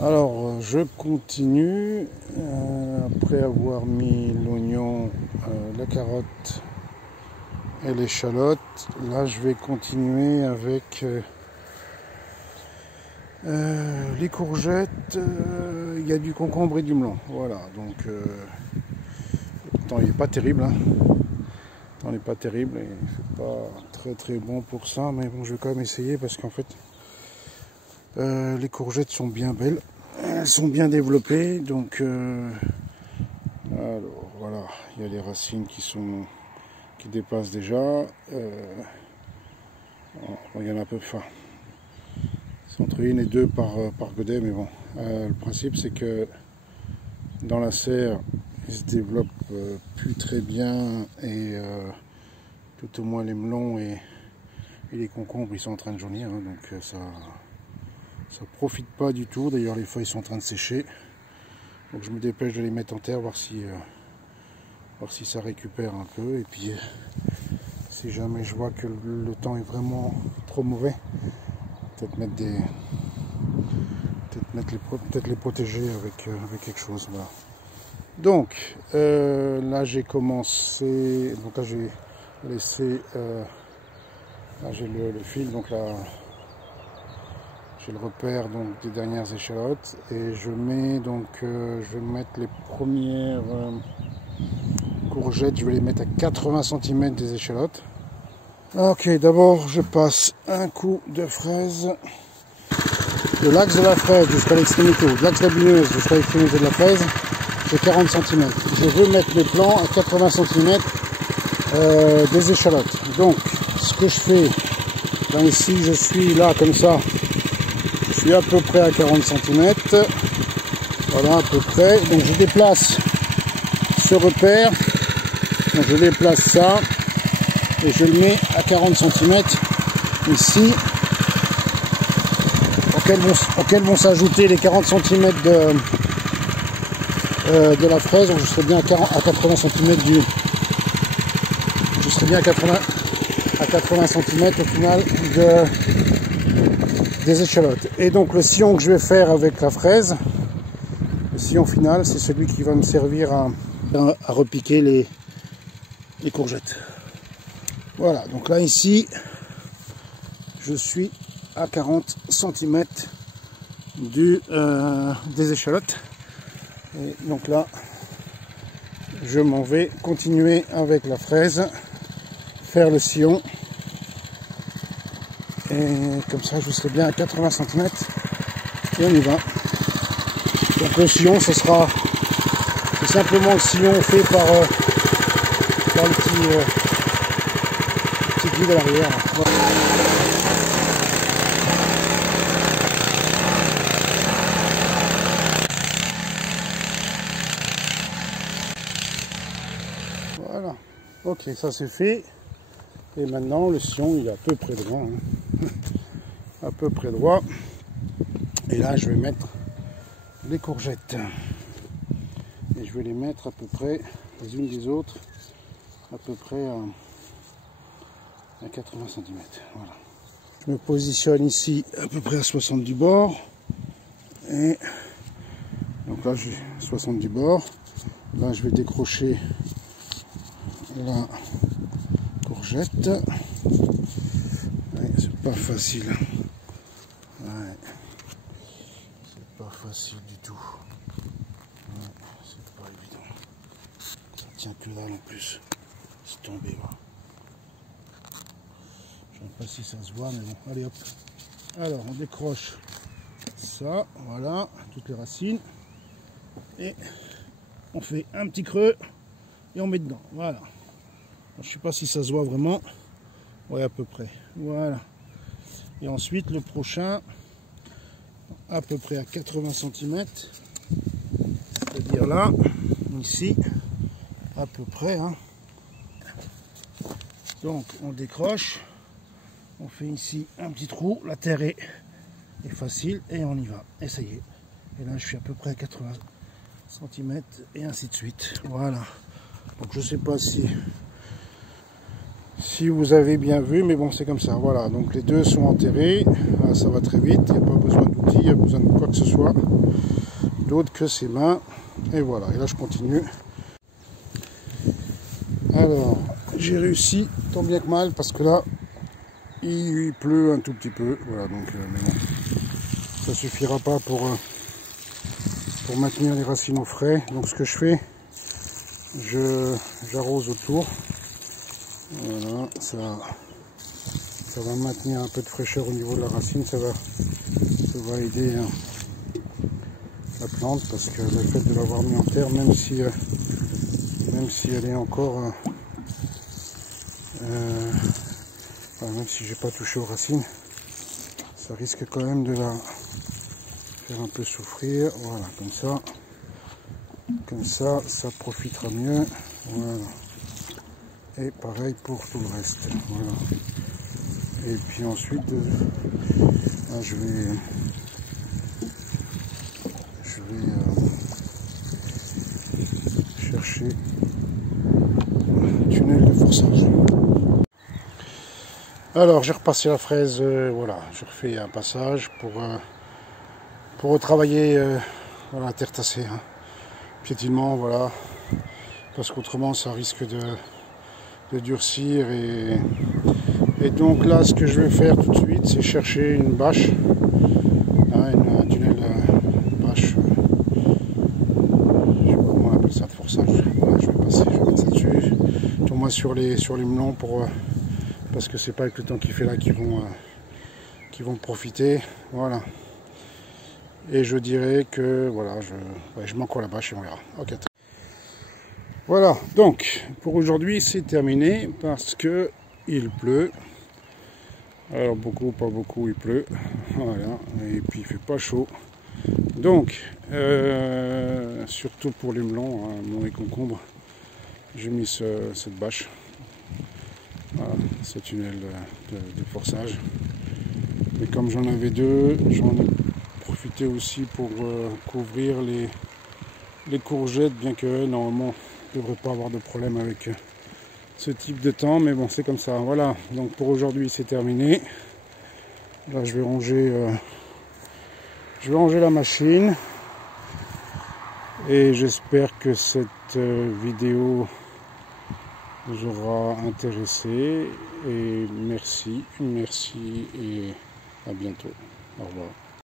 Alors je continue, après avoir mis l'oignon, la carotte et l'échalote. Là je vais continuer avec les courgettes, il y a du concombre et du melon. Voilà, donc le temps il n'est pas terrible, hein. Le temps n'est pas terrible, et c'est pas très bon pour ça, mais bon, je vais quand même essayer parce qu'en fait les courgettes sont bien belles, elles sont bien développées, donc alors voilà, il y a les racines qui dépassent déjà, il y en a un peu, enfin c'est entre 1 et 2 par godet, mais bon, le principe c'est que dans la serre ils se développent plus très bien, et tout au moins les melons et les concombres ils sont en train de jaunir, hein, donc ça profite pas du tout. D'ailleurs les feuilles sont en train de sécher, donc je me dépêche de les mettre en terre, voir si ça récupère un peu, et puis si jamais je vois que le temps est vraiment trop mauvais, peut-être les protéger avec quelque chose. Voilà. Donc là j'ai commencé, donc là j'ai laissé, là j'ai le fil, donc là j'ai le repère donc des dernières échalotes, et je mets donc je vais mettre les premières courgettes, je vais les mettre à 80 cm des échalotes. Ok, d'abord je passe un coup de fraise de l'axe de la fraise jusqu'à l'extrémité, ou de l'axe de la bineuse jusqu'à l'extrémité de la fraise, c'est 40 cm. Je veux mettre mes plants à 80 cm des échalotes. Donc ce que je fais, ben ici je suis là comme ça, je suis à peu près à 40 cm, voilà à peu près, donc je déplace ce repère, donc je déplace ça et je le mets à 40 cm ici, auxquels vont s'ajouter les 40 cm de la fraise, donc je serai bien à 80 cm je serai bien à 80 cm au final des échalotes. Et donc le sillon que je vais faire avec la fraise, le sillon final, c'est celui qui va me servir à repiquer les courgettes. Voilà, donc là ici je suis à 40 cm des échalotes, et donc là je m'en vais continuer avec la fraise, faire le sillon, et comme ça je serai bien à 80 cm et on y va. Donc le sillon, ce sera simplement le sillon fait par le petit guide à l'arrière. Voilà, ok, ça c'est fait. Et maintenant le sillon il est à peu près droit, hein. À peu près droit. Et là je vais mettre les courgettes. Et je vais les mettre à peu près les unes des autres, à peu près à 80 cm. Voilà. Je me positionne ici à peu près à 60 du bord. Et donc là j'ai 60 du bord. Là je vais décrocher la courgette. Ouais, c'est pas facile. Ouais. C'est pas facile du tout. Ouais, c'est pas évident. Ça tient que dalle en plus. C'est tombé là. Je ne sais pas si ça se voit, mais bon, allez hop. Alors on décroche ça, voilà, toutes les racines. Et on fait un petit creux et on met dedans. Voilà. Je ne sais pas si ça se voit vraiment. Ouais, à peu près. Voilà. Et ensuite le prochain, à peu près à 80 cm, c'est-à-dire là, ici, à peu près, hein. Donc on décroche, on fait ici un petit trou, la terre est facile et on y va. Et ça y est. Et là je suis à peu près à 80 cm et ainsi de suite. Voilà. Donc je sais pas si vous avez bien vu, mais bon c'est comme ça. Voilà, donc les deux sont enterrés. Là, ça va très vite, il n'y a pas besoin d'outils. qui a besoin de quoi que ce soit d'autre que ses mains. Et voilà, et là je continue. Alors, j'ai réussi tant bien que mal parce que là, il pleut un tout petit peu. Voilà, donc, mais bon, ça suffira pas pour maintenir les racines au frais. Donc ce que je fais, j'arrose autour. Voilà, ça va maintenir un peu de fraîcheur au niveau de la racine, ça va aider la plante, parce que le fait de l'avoir mis en terre, même si elle est encore enfin, même si j'ai pas touché aux racines, ça risque quand même de la faire un peu souffrir. Voilà, comme ça profitera mieux. Voilà, et pareil pour tout le reste. Voilà. Et puis ensuite là, je vais chercher un tunnel de forçage. Alors j'ai repassé la fraise, voilà, je refais un passage pour retravailler voilà, la terre tassée, hein, piétinement, voilà, parce qu'autrement ça risque de durcir, et donc là ce que je vais faire tout de suite, c'est chercher une bâche, hein, un tunnel bâche, je sais pas comment on appelle ça, de forçage. Voilà, je vais mettre ça dessus, au moins sur les melons, parce que c'est pas avec le temps qu'il fait là qu'ils vont profiter. Voilà, et je dirais que voilà, je mets encore la bâche et on verra. Ok. Voilà, donc pour aujourd'hui c'est terminé parce que il pleut. Alors beaucoup, pas beaucoup, il pleut. Voilà, et puis il fait pas chaud. Donc surtout pour les melons, hein, melons et concombres, j'ai mis cette bâche. Voilà, ce tunnel de forçage. Mais comme j'en avais deux, j'en ai profité aussi pour couvrir les courgettes, bien que normalement je ne devrais pas avoir de problème avec ce type de temps, mais bon, c'est comme ça. Voilà, donc pour aujourd'hui c'est terminé. Là je vais ranger la machine, et j'espère que cette vidéo vous aura intéressé, et merci et à bientôt. Au revoir.